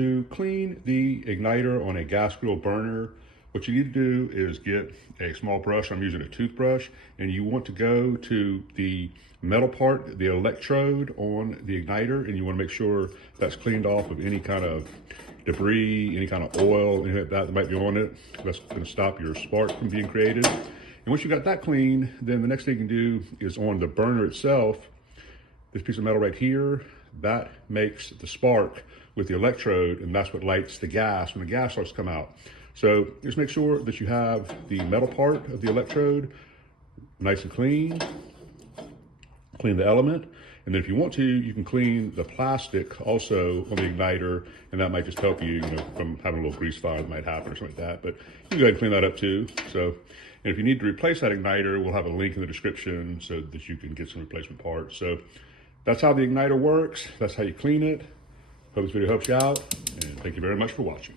To clean the igniter on a gas grill burner, what you need to do is get a small brush. I'm using a toothbrush, and you want to go to the metal part, the electrode on the igniter, and you want to make sure that's cleaned off of any kind of debris, any kind of oil, anything like that might be on it. That's going to stop your spark from being created. And once you got that clean, then the next thing you can do is on the burner itself, this piece of metal right here, that makes the spark with the electrode, and that's what lights the gas when the gas starts to come out. So just make sure that you have the metal part of the electrode nice and clean. Clean the element, and then if you want to, you can clean the plastic also on the igniter, and that might just help you, from having a little grease fire that might happen or something like that. But you can go ahead and clean that up too. So, and if you need to replace that igniter, we'll have a link in the description so that you can get some replacement parts. So that's how the igniter works. That's how you clean it. Hope this video helps you out, and thank you very much for watching.